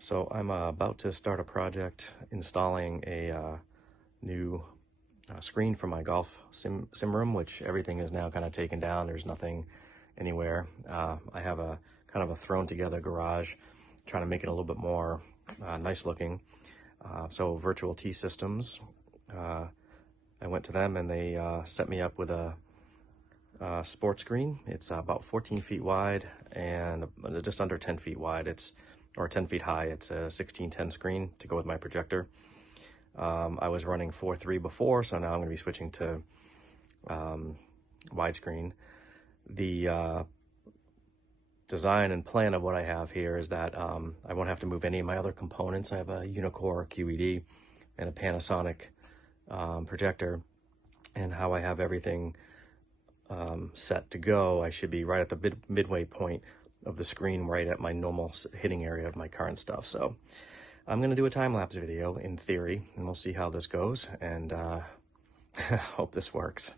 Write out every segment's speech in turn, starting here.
So I'm about to start a project installing a new screen for my golf sim room, which everything is now kind of taken down. There's nothing anywhere. I have a kind of a thrown together garage, trying to make it a little bit more nice looking. So Virtual Tee Systems, I went to them and they set me up with a Sportscreen. It's about 14 feet wide and just under 10 feet wide. Or 10 feet high. It's a 16:10 screen to go with my projector. I was running 4:3 before, so now I'm going to be switching to widescreen. The design and plan of what I have here is that I won't have to move any of my other components. I have a Unicore QED and a Panasonic projector, and how I have everything set to go, I should be right at the midway point of the screen, right at my normal hitting area of my current stuff. So I'm going to do a time-lapse video in theory, and we'll see how this goes, and hope this works.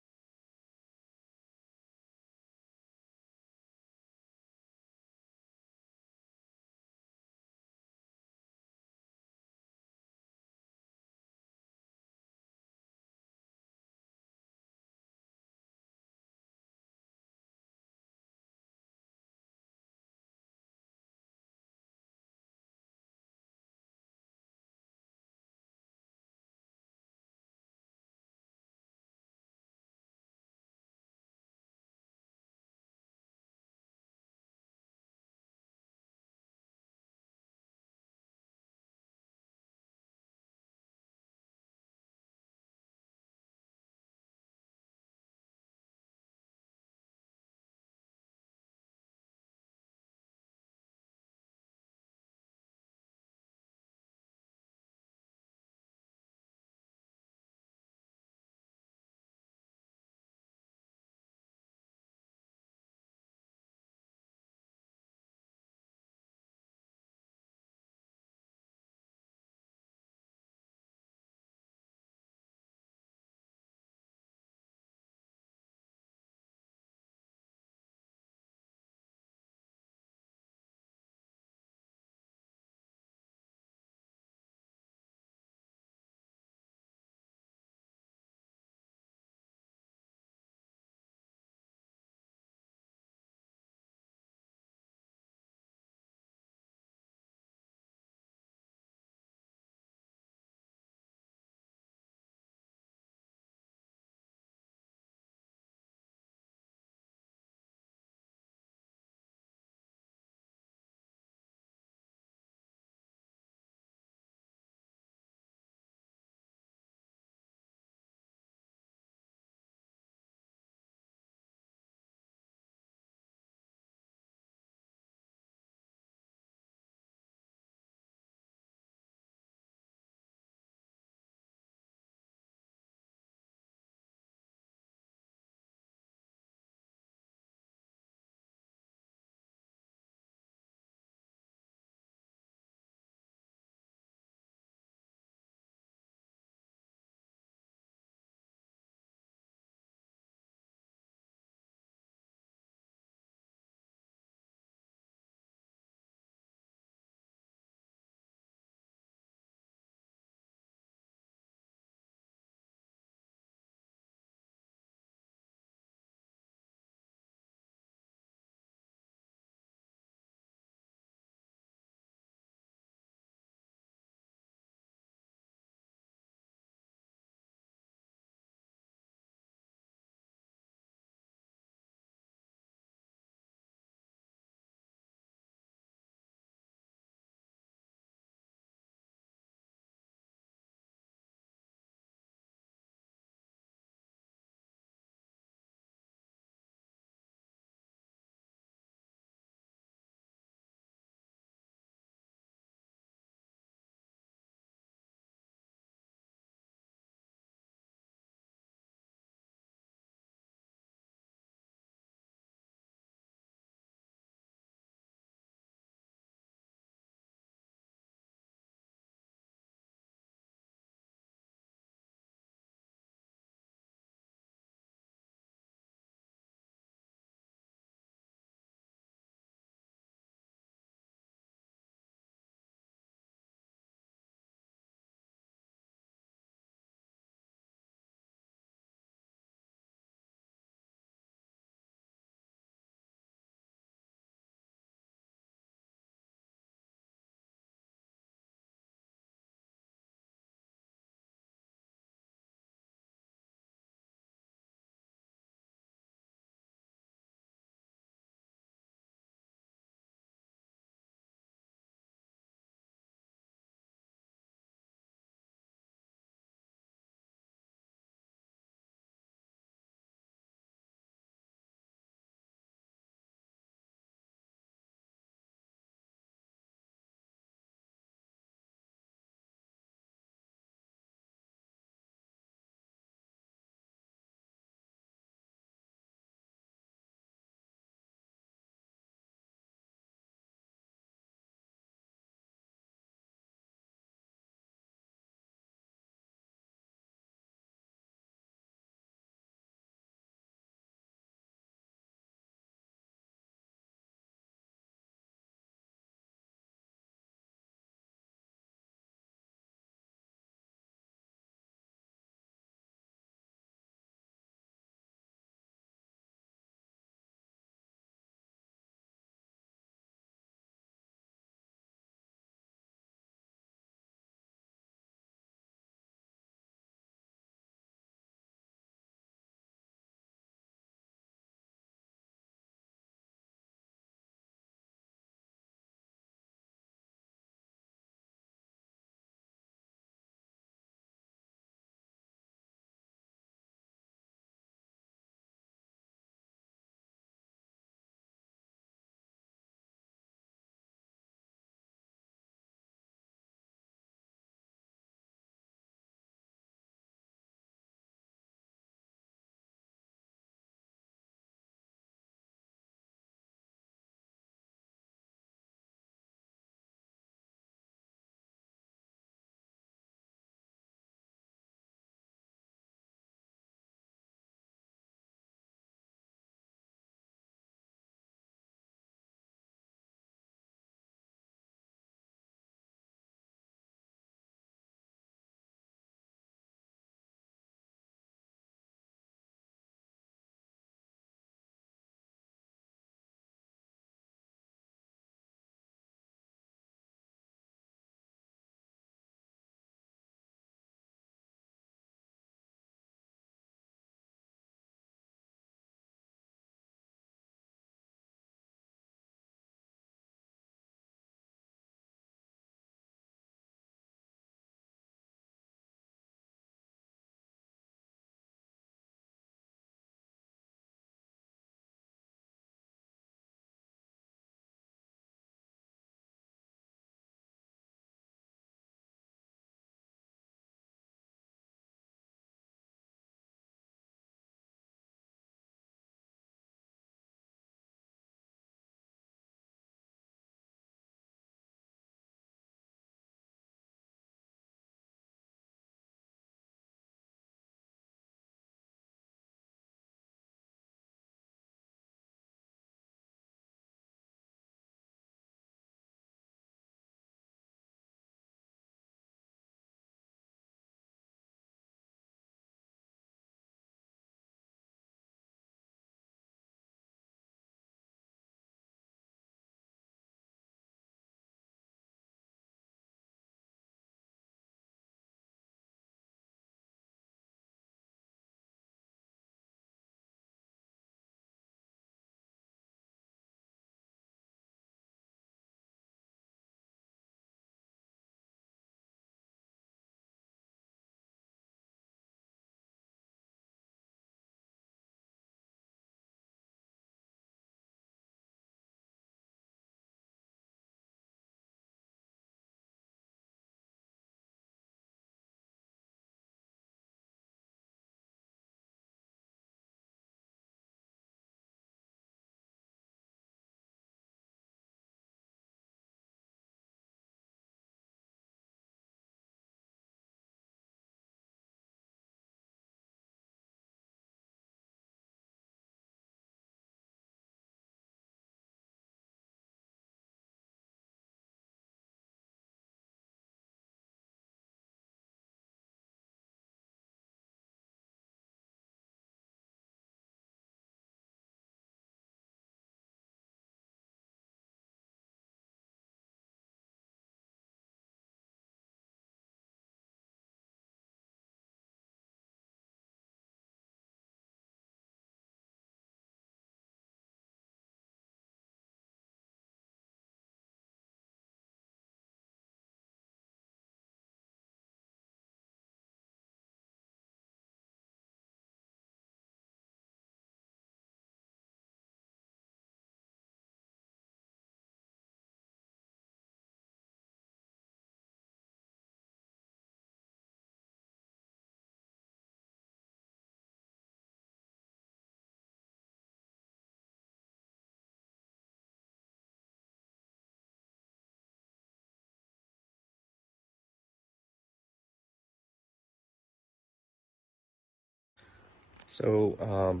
So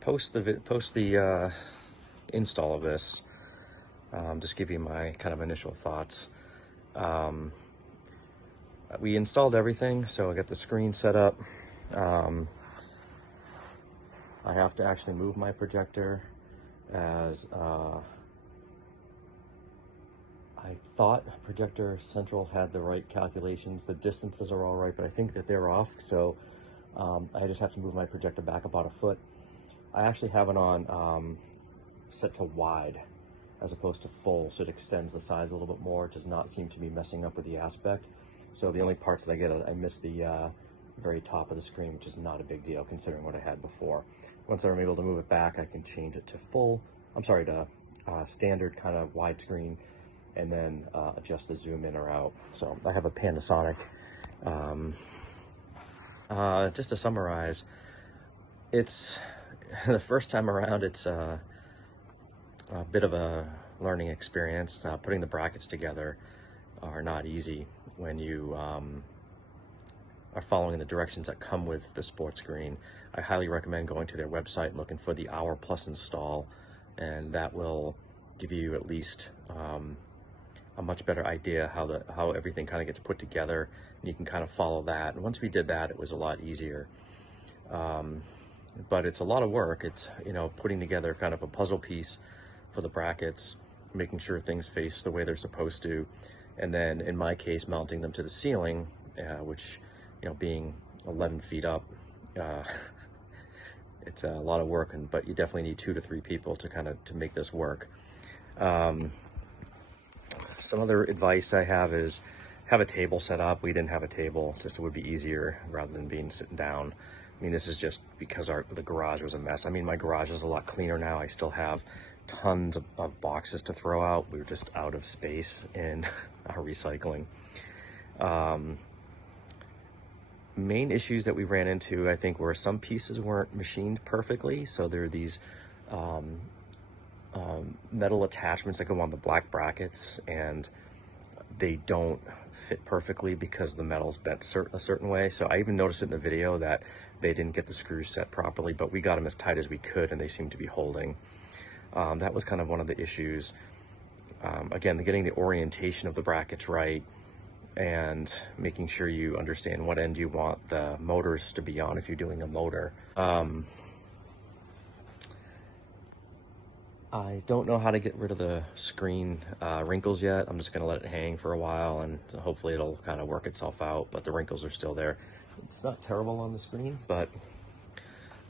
post the install of this, just give you my kind of initial thoughts. We installed everything, so I got the screen set up. I have to actually move my projector, as I thought Projector Central had the right calculations. The distances are all right, but I think that they're off, so I just have to move my projector back about a foot. I actually have it on set to wide as opposed to full, so it extends the size a little bit more. It does not seem to be messing up with the aspect. So the only parts that I get, I miss the very top of the screen, which is not a big deal considering what I had before. Once I'm able to move it back, I can change it to to standard kind of widescreen, and then adjust the zoom in or out. So I have a Panasonic. Just to summarize, it's the first time around, it's a bit of a learning experience. Putting the brackets together are not easy when you are following the directions that come with the Sportscreen. I highly recommend going to their website and looking for the Hour Plus install, and that will give you at least a much better idea how everything kind of gets put together, and you can kind of follow that. And once we did that, it was a lot easier. But it's a lot of work. It's, putting together kind of a puzzle piece for the brackets, making sure things face the way they're supposed to, and then in my case, mounting them to the ceiling, which, being 11 feet up, it's a lot of work, but you definitely need 2 to 3 people to make this work. Some other advice I have is have a table set up. We didn't have a table, just it would be easier rather than sitting down. I mean, this is just because the garage was a mess. I mean, my garage is a lot cleaner now. I still have tons of boxes to throw out. We were just out of space in our recycling. Main issues that we ran into, I think, were some pieces weren't machined perfectly. So there are these metal attachments that go on the black brackets, and they don't fit perfectly because the metal's bent a certain way. So I even noticed it in the video that they didn't get the screws set properly, but we got them as tight as we could, and they seemed to be holding. That was kind of one of the issues. Again, getting the orientation of the brackets right, and making sure you understand what end you want the motors to be on if you're doing a motor. I don't know how to get rid of the screen wrinkles yet. I'm just gonna let it hang for a while, and hopefully it'll kind of work itself out, but the wrinkles are still there. It's not terrible on the screen, but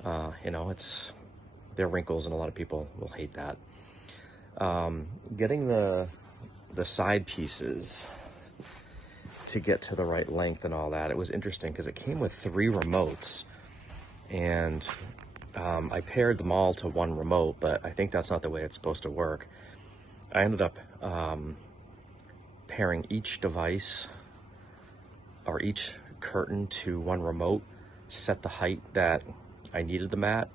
they're wrinkles, and a lot of people will hate that. Getting the side pieces to get to the right length and all that, it was interesting because it came with 3 remotes, and I paired them all to one remote, but I think that's not the way it's supposed to work. I ended up pairing each device or each curtain to one remote, set the height that I needed them at,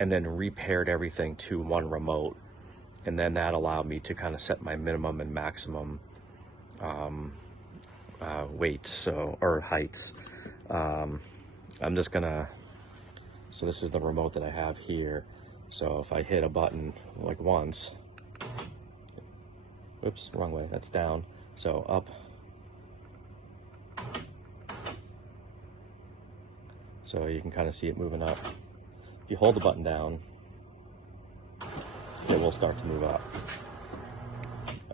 and then repaired everything to one remote. And then that allowed me to kind of set my minimum and maximum weights, or heights. I'm just gonna, so this is the remote that I have here. So if I hit a button like once, whoops, wrong way, that's down. So up. So you can kind of see it moving up. If you hold the button down, it will start to move up.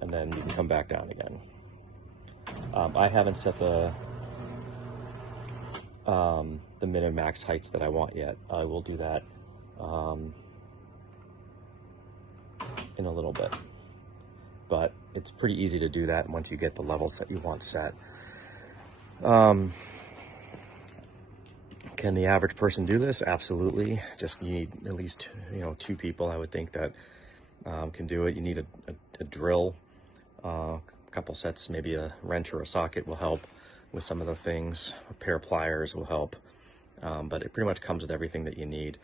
And then you can come back down again. I haven't set the min and max heights that I want yet. I will do that in a little bit. But it's pretty easy to do that once you get the levels that you want set. Can the average person do this? Absolutely. Just you need at least 2 people, I would think, that can do it. You need a drill, a couple sets, maybe a wrench or a socket will help with some of the things. A pair of pliers will help, but it pretty much comes with everything that you need.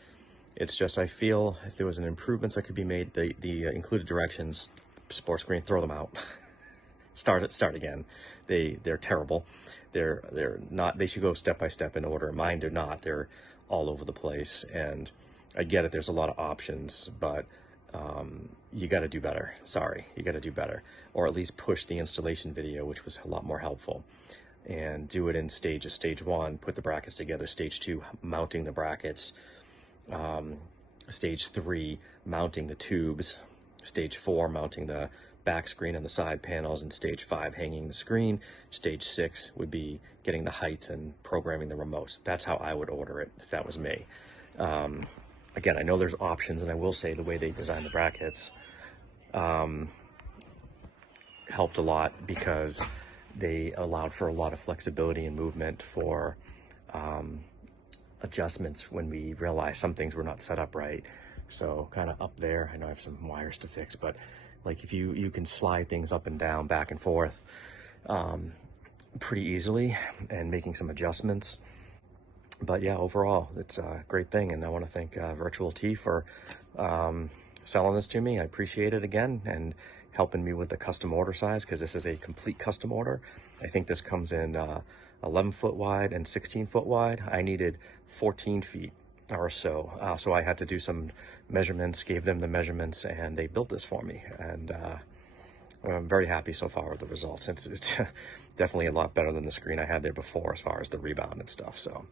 It's just, I feel if there was an improvements that could be made, the included directions, Sportscreen, throw them out. start again. They're terrible. They're not. They should go step by step in order. Mine do not. They're all over the place, and I get it. There's a lot of options, but you got to do better. Sorry, you got to do better, or at least push the installation video, which was a lot more helpful, and do it in stages. Stage 1, put the brackets together. Stage 2, mounting the brackets. Stage 3, mounting the tubes. Stage 4, mounting the back screen and the side panels. And stage 5, hanging the screen. Stage 6 would be getting the heights and programming the remotes. That's how I would order it if that was me. Again, I know there's options, and I will say the way they designed the brackets helped a lot, because they allowed for a lot of flexibility and movement for adjustments when we realized some things were not set up right. So kind of up there, I know I have some wires to fix, but like if you can slide things up and down, back and forth pretty easily, and making some adjustments. But yeah, overall, it's a great thing. And I want to thank Virtual T for selling this to me. I appreciate it again, and helping me with the custom order size, because this is a complete custom order. I think this comes in 11 foot wide and 16 foot wide. I needed 14 feet or so. So I had to do some measurements, gave them the measurements, and they built this for me. And I'm very happy so far with the results. It's definitely a lot better than the screen I had there before, as far as the rebound and stuff. So